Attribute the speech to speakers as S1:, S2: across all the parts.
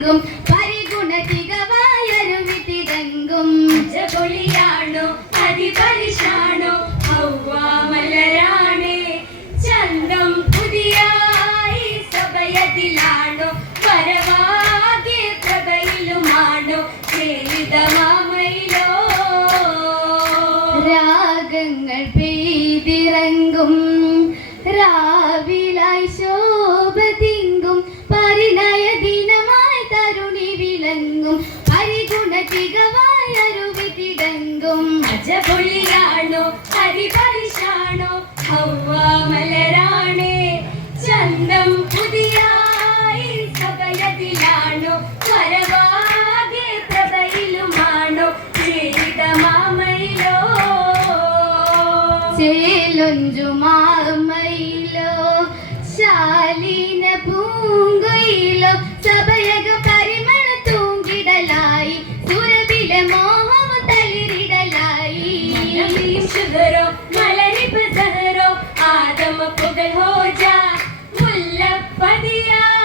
S1: Room.
S2: മലരാണോ ഹരിപരിശാണോ ഹൗവ മലരാണേ ചന്തം പുതിയായി സഭയതിലാണോ വരവാകെ പ്രഭയിലുമാണോ? ജീവിത മാമയിലോ.
S1: ചേലൊഞ്ചു മാമയിലോ. ശാലീന പൂങ്കുയിലോ. സഭയക
S2: Adios!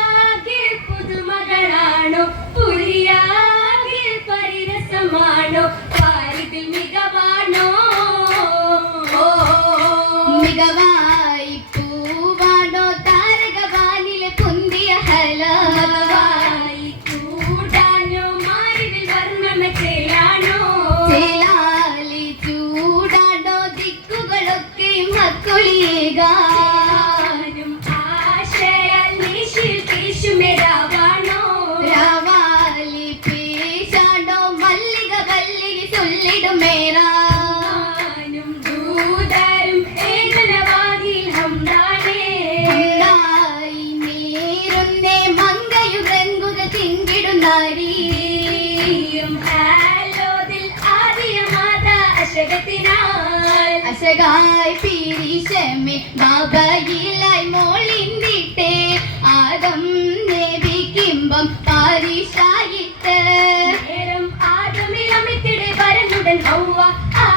S1: ആശകായി പിരിശമേ ബാബയിലായി മോളിന്തിട്ടേ Adam നേവിക്കുമ്പം പാരിഷായിട്ട്
S2: നേരം ആദമിലമിത്തിടെ പരന്നുടൻ ഹൗവ ആ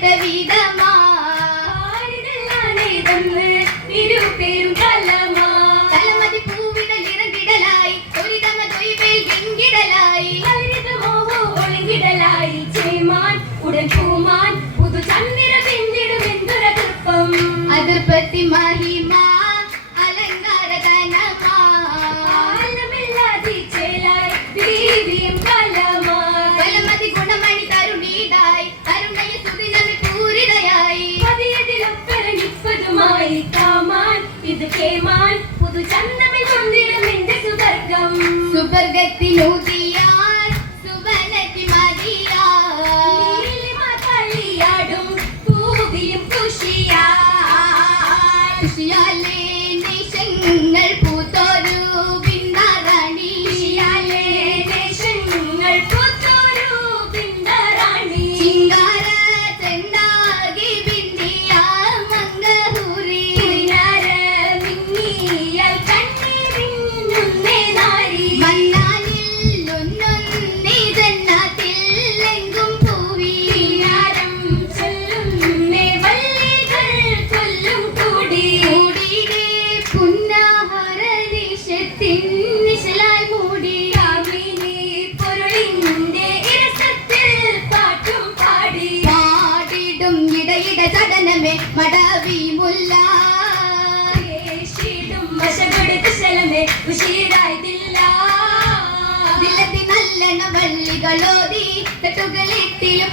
S1: ஏத்த விதமா?
S2: இரு பெரும் கலமா
S1: கலமதி பூவிடல் இறங்கிடலாய் ஒரு தம தொய்வில் எங்கிடலாய்
S2: அழுதமாவோ ஒழுங்கிடலாய் செய்மான் உடன் பூமான் புது சந்திர பின்னிடும் என்ற திருப்பம்
S1: அதிர்பத்தி மகிமா
S2: ക്ഷേമാൻ പുതു ചന്ദ്രമിൽ ചന്ദ്രനം നിന്റെ സുവർഗം
S1: സുവർഗത്തിലൂതി സലമേ മടവി മുല്ല
S2: ും. വശപ്പെടുത്ത് സലമേ ഉഷീടായതില്ല വില്ലത്തി
S1: നല്ലെണ്ണ വള്ളികളോതി കെട്ടുകളിട്ടിലും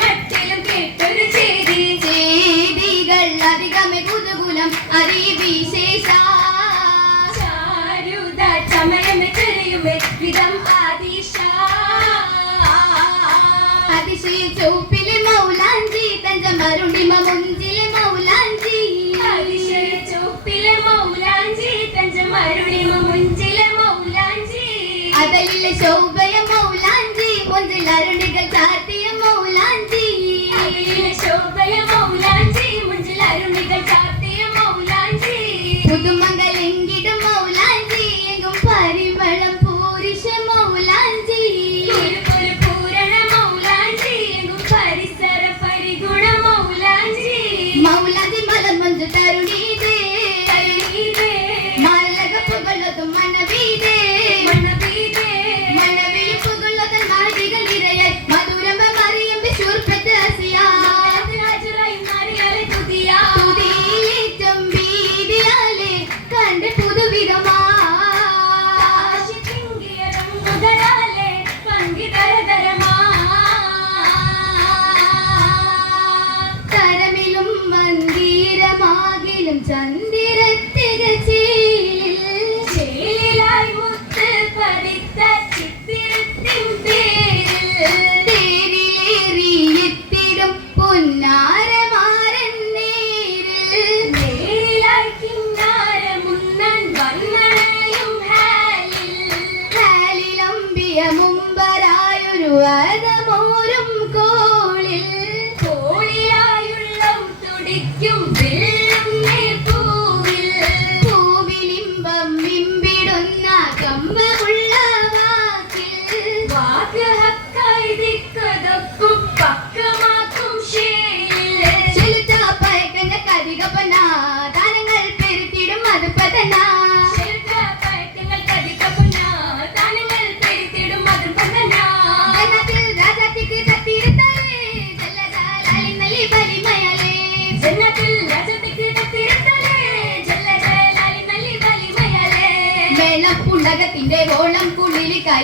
S2: മട്ടിലും കെട്ടൊരു ചേതി.
S1: ചേതികൾ അധികമേ കുതുകുലം അറിവിശേഷ
S2: ചാരുത ചമയമേ ചെറിയുമേ വിധം
S1: അതിശയിച്ചു பகலில் சோபல மௌலாஞ்சி ஒன்று அருணிகள் சாத்தி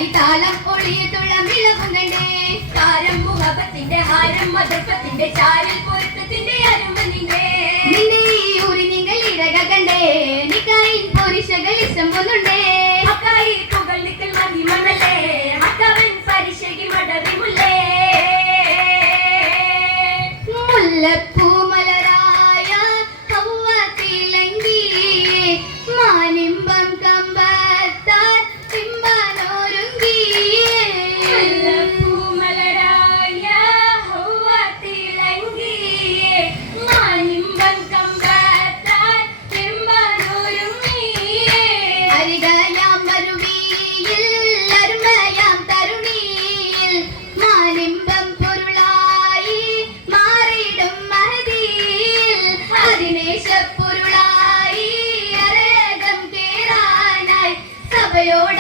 S1: കരിതാലം ഒളിയതുളമിളകുന്നേ
S2: താരം മുഖപത്തിന്റെ ഹാരം മധുപ്പത്തിന്റെ ചാരൽ പൊരുത്തത്തിന്റെ അരുമ നിന്നെ.
S1: ഈ ഊരി നിങ്ങൾ ഇടകണ്ടേ നിക്കായിൽ പുരുഷകൾ ഇഷ്ടം ഒന്നുണ്ടേ
S2: അക്കായി പുകൾ നിക്കൽ മതി മണ്ണല്ലേ അക്കവൻ പരിശകി മടവിമുല്ലേ.
S1: യോട